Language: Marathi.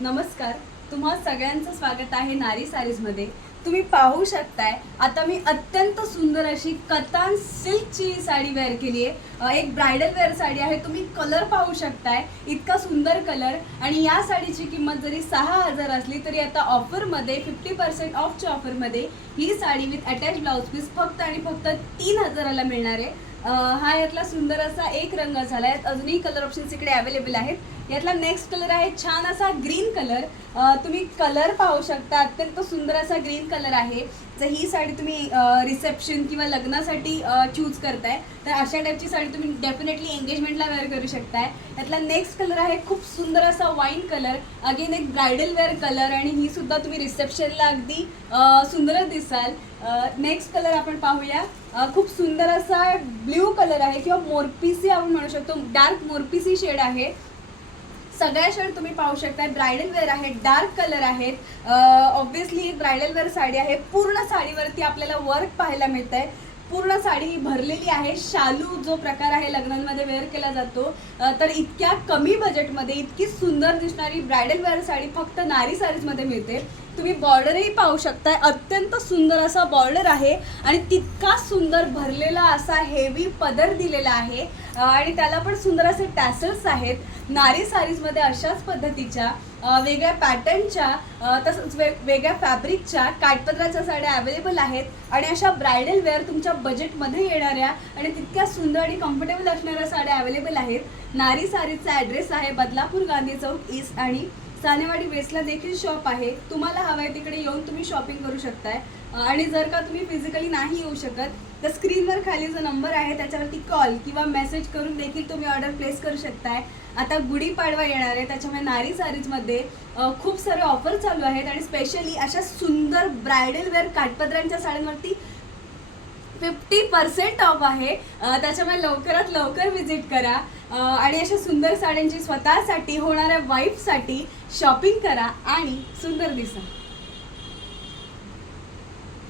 नमस्कार तुम्हा सगळ्यांचं स्वागत आहे नारी सारीजमध्ये. तुम्ही पाहू शकताय आता मी अत्यंत सुंदर अशी कतान सिल्कची साडी वेअर केली आहे. एक ब्रायडल वेअर साडी आहे तुम्ही कलर पाहू शकताय इतका सुंदर कलर. आणि या साडीची किंमत जरी सहा हजार असली तरी आता ऑफरमध्ये फिफ्टी पर्सेंट ऑफच्या ऑफरमध्ये ही sari with attach blouse piece फक्त आणि फक्त तीन हजाराला मिळणार आहे. हा यातला सुंदर असा एक रंग झाला आहे अजूनही कलर ऑप्शन्स इकडे अवेलेबल आहेत. यातला नेक्स्ट कलर आहे छान असा ग्रीन कलर तुम्ही कलर पाहू शकता अत्यंत सुंदर असा ग्रीन कलर आहे. जर ही साडी तुम्ही रिसेप्शन किंवा लग्नासाठी चूज करताय तर अशा टाईपची साडी तुम्ही डेफिनेटली एंगेजमेंटला वेअर करू शकताय. यातला नेक्स्ट कलर आहे खूप सुंदर असा वाईन कलर अगेन एक ब्रायडल वेअर कलर आणि ही सुद्धा तुम्ही रिसेप्शनला अगदी सुंदरच सुंदर दिसाल नेक्स्ट कलर आपण पाहूया. खूप सुंदर असा ब्ल्यू कलर आहे किंवा मोरपिसी आपण म्हणू शकतो डार्क मोरपिसी शेड आहे. सगळ्या शेड तुम्ही पाहू शकता ब्रायडल वेअर आहे डार्क कलर आहेत. ऑब्व्हियसली एक ब्रायडल वेअर साडी आहे. पूर्ण साडीवरती आपल्याला वर्क पाहायला मिळत आहे पूर्ण साडी ही भरलेली आहे. शालू जो प्रकार आहे लग्नांमध्ये वेअर केला जातो. तर इतक्या कमी बजेटमध्ये इतकी सुंदर दिसणारी ब्रायडल वेअर साडी फक्त नारी साडीजमध्ये मिळते. तुम्ही बॉर्डरही पाहू शकताय. अत्यंत सुंदर असा बॉर्डर आहे आणि तितका सुंदर भरलेला असा हेवी पदर दिलेला आहे. आणि त्याला पण सुंदर असे टॅसल्स आहेत. नारी सारीजमध्ये अशाच पद्धतीच्या वेगळ्या पॅटर्नच्या तसंच वे वेगळ्या फॅब्रिकच्या काटपत्राच्या साड्या अवेलेबल आहेत. आणि अशा ब्रायडल वेअर तुमच्या बजेटमध्ये येणाऱ्या आणि तितक्या सुंदर आणि कम्फर्टेबल असणाऱ्या साड्या अवेलेबल आहेत. नारी सारीजचा ॲड्रेस आहे बदलापूर गांधी चौक ईस्ट आणि सानेवाडी वेस्टला देखील शॉप आहे. तुम्हाला हवं आहे तिकडे येऊन तुम्ही शॉपिंग करू शकताय. आणि जर का तुम्ही फिजिकली नाही येऊ शकत तर स्क्रीनवर खाली जो नंबर आहे त्याच्यावरती कॉल किंवा मेसेज करून देखील तुम्ही ऑर्डर प्लेस करू शकताय. आता गुढीपाडवा येणार आहे त्याच्यामुळे नारी सारीजमध्ये खूप सारे ऑफर चालू आहेत. आणि स्पेशली अशा सुंदर ब्रायडल वेअर काठपदरांच्या साड्यांवरती फिफ्टी पर्सेंट ऑफ आहे. त्याच्यामुळे लवकरात लवकर विजिट करा. आणि अशा सुंदर साड्यांची स्वतःसाठी होणाऱ्या वाईफसाठी शॉपिंग करा आणि सुंदर दिसा.